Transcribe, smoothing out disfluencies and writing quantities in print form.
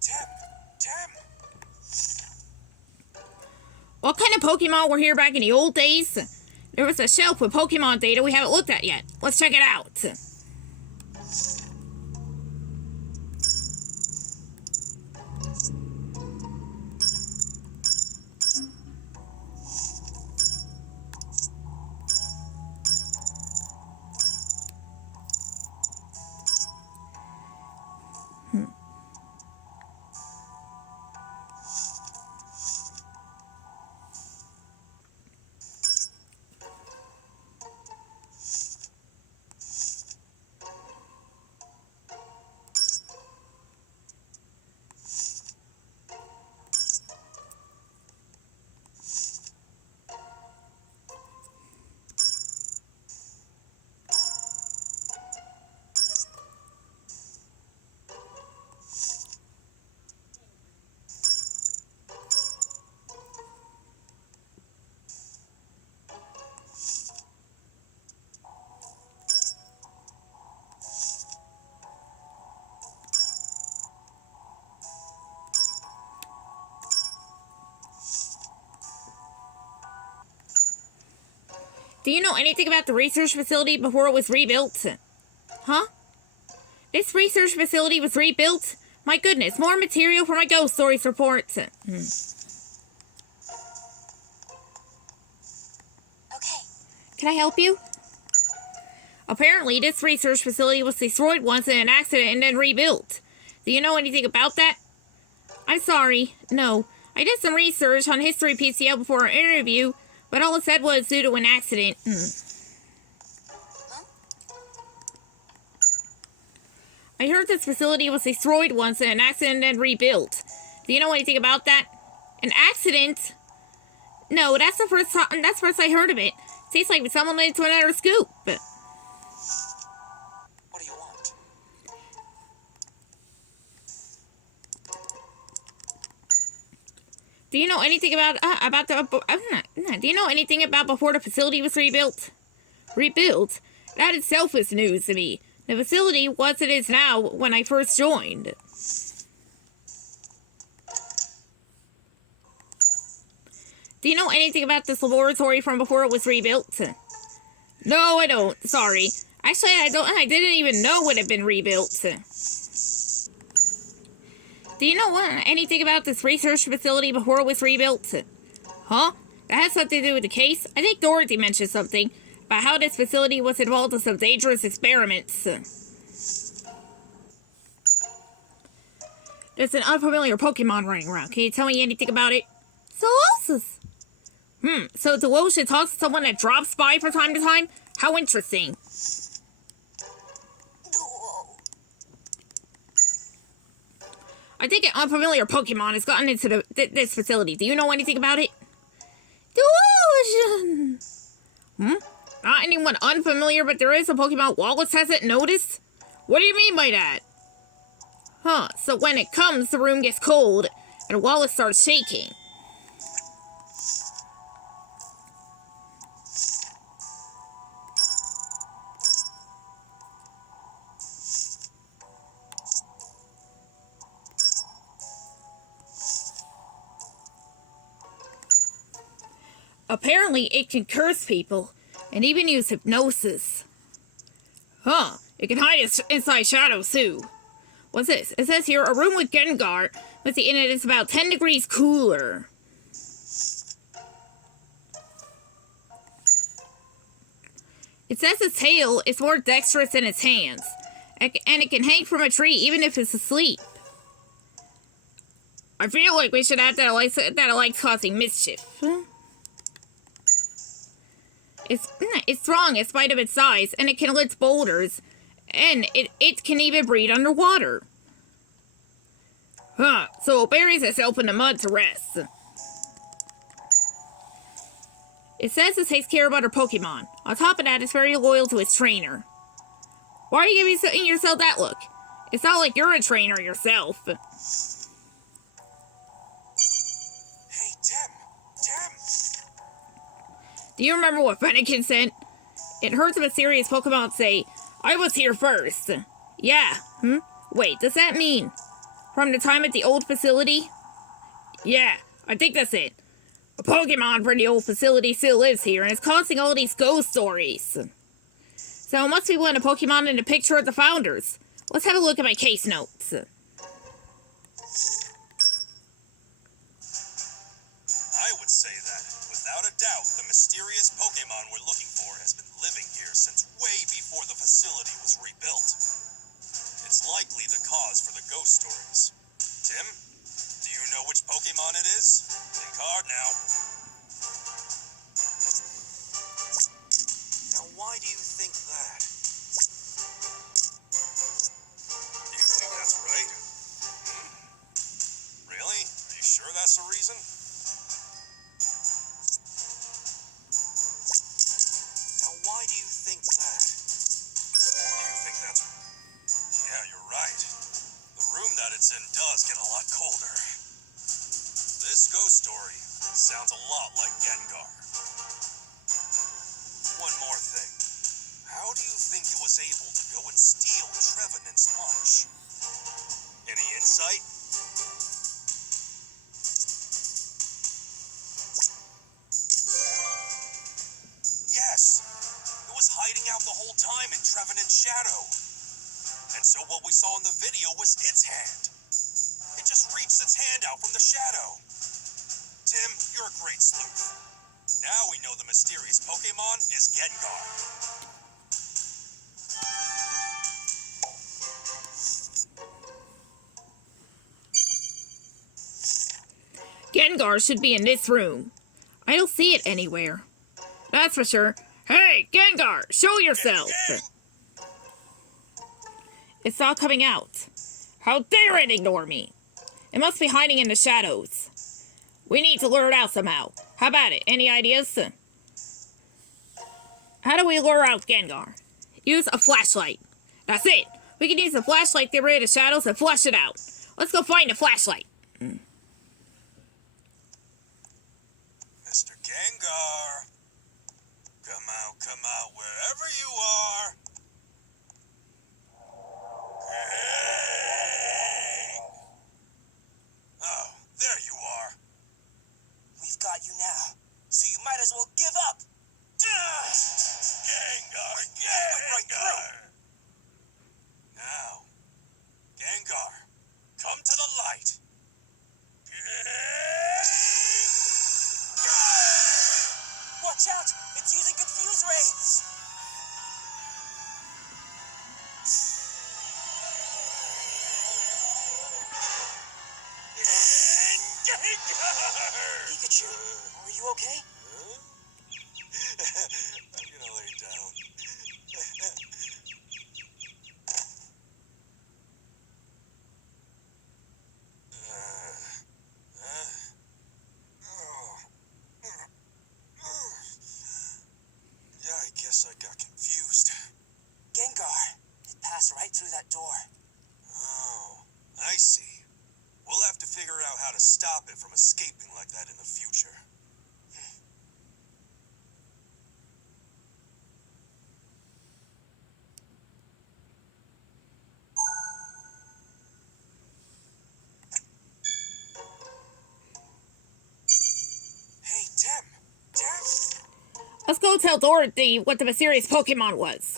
Tim! What kind of Pokemon were here back in the old days? There was a shelf with Pokemon data we haven't looked at yet. Let's check it out. Do you know anything about the research facility before it was rebuilt? Huh? This research facility was rebuilt? My goodness, more material for my ghost stories report. Okay. Can I help you? Apparently, this research facility was destroyed once in an accident and then rebuilt. Do you know anything about that? I'm sorry, no. I did some research on History PCL before our interview, but all it said was due to an accident. I heard this facility was destroyed once in an accident and rebuilt. Do you know anything about that? An accident? No, that's the first time. That's the first I heard of it. Seems like someone into another scoop. What do you want? Do you know anything about do you know anything about before the facility was rebuilt? Rebuilt? That itself was news to me. The facility was it is now when I first joined. Do you know anything about this laboratory from before it was rebuilt? No, I don't. Sorry. Actually, I don't. I didn't even know it had been rebuilt. Do you know anything about this research facility before it was rebuilt? Huh? That has something to do with the case? I think Dorothy mentioned something about how this facility was involved in some dangerous experiments. There's an unfamiliar Pokemon running around. Can you tell me anything about it? Solosis! So Delosia talks to someone that drops by from time to time? How interesting. I think an unfamiliar Pokemon has gotten into this facility. Do you know anything about it? Delusion! Not anyone unfamiliar, but there is a Pokemon Wallace hasn't noticed? What do you mean by that? Huh, so when it comes, the room gets cold, and Wallace starts shaking. Apparently, it can curse people, and even use hypnosis. Huh, it can hide inside shadows, too. What's this? It says here, a room with gengar. Let's see, and it is about 10 degrees cooler. It says its tail is more dexterous than its hands, and it can hang from a tree even if it's asleep. I feel like we should add that it likes causing mischief. It's strong in spite of its size, and it can lift boulders, and it can even breathe underwater. Huh, so it buries itself in the mud to rest. It says it takes care of other Pokemon. On top of that, it's very loyal to its trainer. Why are you giving yourself that look? It's not like you're a trainer yourself. Hey, Tim! Do you remember what Fennekin said? It heard some mysterious Pokemon say, I was here first. Yeah, Wait, does that mean? From the time at the old facility? Yeah, I think that's it. A Pokemon from the old facility still lives here and is causing all these ghost stories. So it must be one of the Pokemon in the picture of the founders. Let's have a look at my case notes. I would say that, without a doubt, the mysterious Pokémon we're looking for has been living here since way before the facility was rebuilt. It's likely the cause for the ghost stories. Tim, do you know which Pokémon it is? Think hard now. Now, why do you think that? Do you think that's right? Really? Are you sure that's the reason? Now, why do you think that? Do you think that's... Yeah, you're right. The room that it's in does get a lot colder. This ghost story sounds a lot like Gengar. One more thing. How do you think it was able to go and steal Trevenant's lunch? Any insight? Yes. It was hiding out the whole time in Trevenant's shadow. And so what we saw in the video was its hand. It just reached its hand out from the shadow. Tim, you're a great sleuth. Now we know the mysterious Pokémon is Gengar. Gengar should be in this room. I don't see it anywhere. That's for sure. Hey, Gengar, show yourself! It's not coming out. How dare it ignore me? It must be hiding in the shadows. We need to lure it out somehow. How about it? Any ideas? How do we lure out Gengar? Use a flashlight. That's it. We can use a flashlight to get rid of the shadows and flush it out. Let's go find a flashlight. Mr. Gengar. Come out, wherever you are. Oh, there you are. We've got you now, so you might as well give up. Gengar, Gengar. Now, Gengar, come to the light. Watch out! It's using confuse rays! Pikachu, are you okay? I'm gonna lay down. Yeah, I guess I got confused. Gengar, it passed right through that door. Oh, I see. We'll have to figure out how to stop it from escaping like that in the future. Hey, Tim. Let's go tell Dorothy what the mysterious Pokemon was.